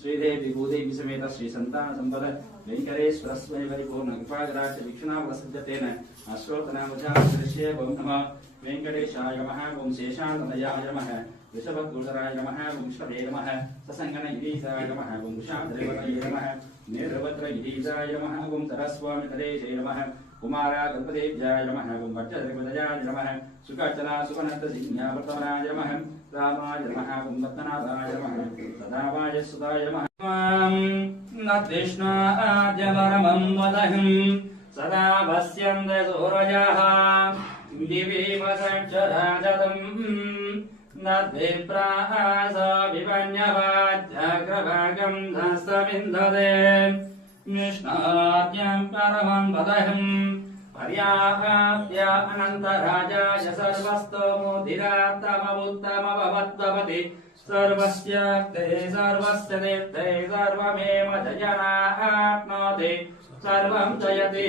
श्रीदेवी भूदेवी समेत श्री संतान संपद वेंकटेश्वर स्वयं परिपूर्ण कृपाग्राच वीक्षणावसज्जतेन अश्वत्थनामजादृश्ये ओम नमः वेंकटेशाय नमः ओम शेषानंदयाय नमः वृषभदूषराय नमः ओम विष्णवे नमः ससंगनगिरीशाय नमः ओम कुशाद्रेवतये नमः नीलभद्रगिरीशाय नमः ओम तरस्वामी तदेशे नमः कुमारा गणपतेभ्याय नमः ओम भट्टद्रिपदयाय नमः सुकाचला सुवनन्तसिंहावर्तमनाय नमः रामाय नमः ओम पद्मनाभाय नमः सदावाय सुदाय नमः नृष्णाद्यवरमं वदहं सदा पश्यन्ते सूरजः दिवि वसक्षराजतम् नद्विप्रास विपन्यवाद्याग्रभागं धस्तमिन्धते कृष्णाद्यं परमं वदहं पर्याप्य अनन्तराजाय सर्वस्तोमुदिरात्तममुत्तमभवद्भवति सर्वस्य ते सर्वस्य देवते सर्वमेव जयनाप्नोति सर्वं जयति।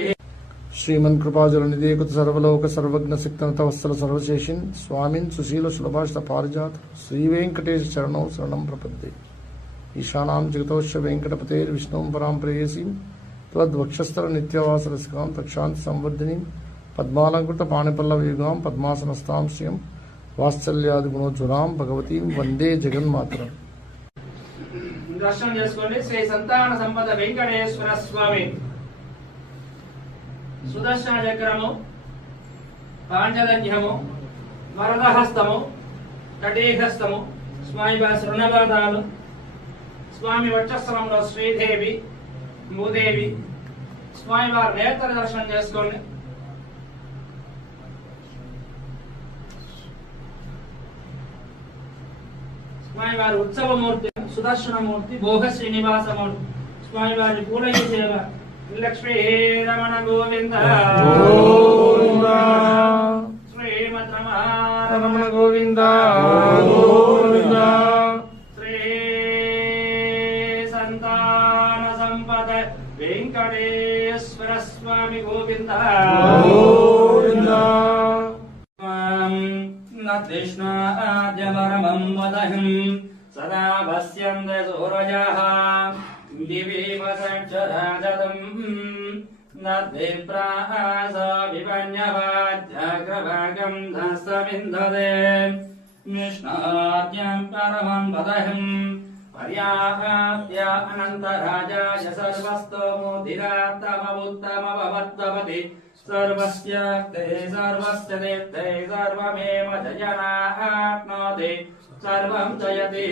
श्रीमन् कृपाजल निधेकुत सर्वलोक सर्वज्ञ सिक्तनत वत्सल सर्वशेषिन स्वामिन् सुशील सुलभाषित पारिजात श्री वेंकटेश चरणौ शरणं प्रपद्ये। ईशानां जगतोश्च वेंकटपतेर् विष्णुं परां प्रेयसीं त्वद्वक्षस्थल नित्यवास रसिकां तक्षान्ति संवर्धिनीं पद्मालंकृत पाणिपल्लवयुगां पद्मासनस्तां श्रियं वात्सल्यादि गुणोज्ज्वलां भगवतीं वंदे जगन्मातरम्। दर्शనం చేసుకోండి శ్రీ సంతాన సంపద వెంకటేశ్వర స్వామి సుదర్శన చక్రము పాంచజన్యము వరదహస్తము కటీహస్తము స్వామి వారి శృణపాదాలు స్వామి వక్షస్థలంలో శ్రీదేవి భూదేవి స్వామి వారి నేత్ర దర్శనం చేసుకోండి। స్వామి వారి ఉత్సవమూర్తి సుదర్శనమూర్తి భోగ శ్రీనివాసమూర్తి స్వామి వారి పూలయ్య సేవ లక్ష్మీ రమణ గోవింద శ్రీమద్ రమణ గోవింద శ్రీ సంతాన సంపద వెంకటేశ్వర స్వామి గోవింద నృష్ణాద్యవరమం వదహం సదా పశ్యంతే సూరజः दिवि वसक्षराजतम् नद्विप्रास विपन्यवाद्याग्रभागं धस्तमिन्धते कृष्णाद्यं परमं वदहं पर्याप्य अनन्तराजाय सर्वस्तोमुदिरात्तममुत्तमभवद्भवति सर्वस्य ते सर्वस्य देवते सर्वमेव जयनाप्नोति सर्वं जयति।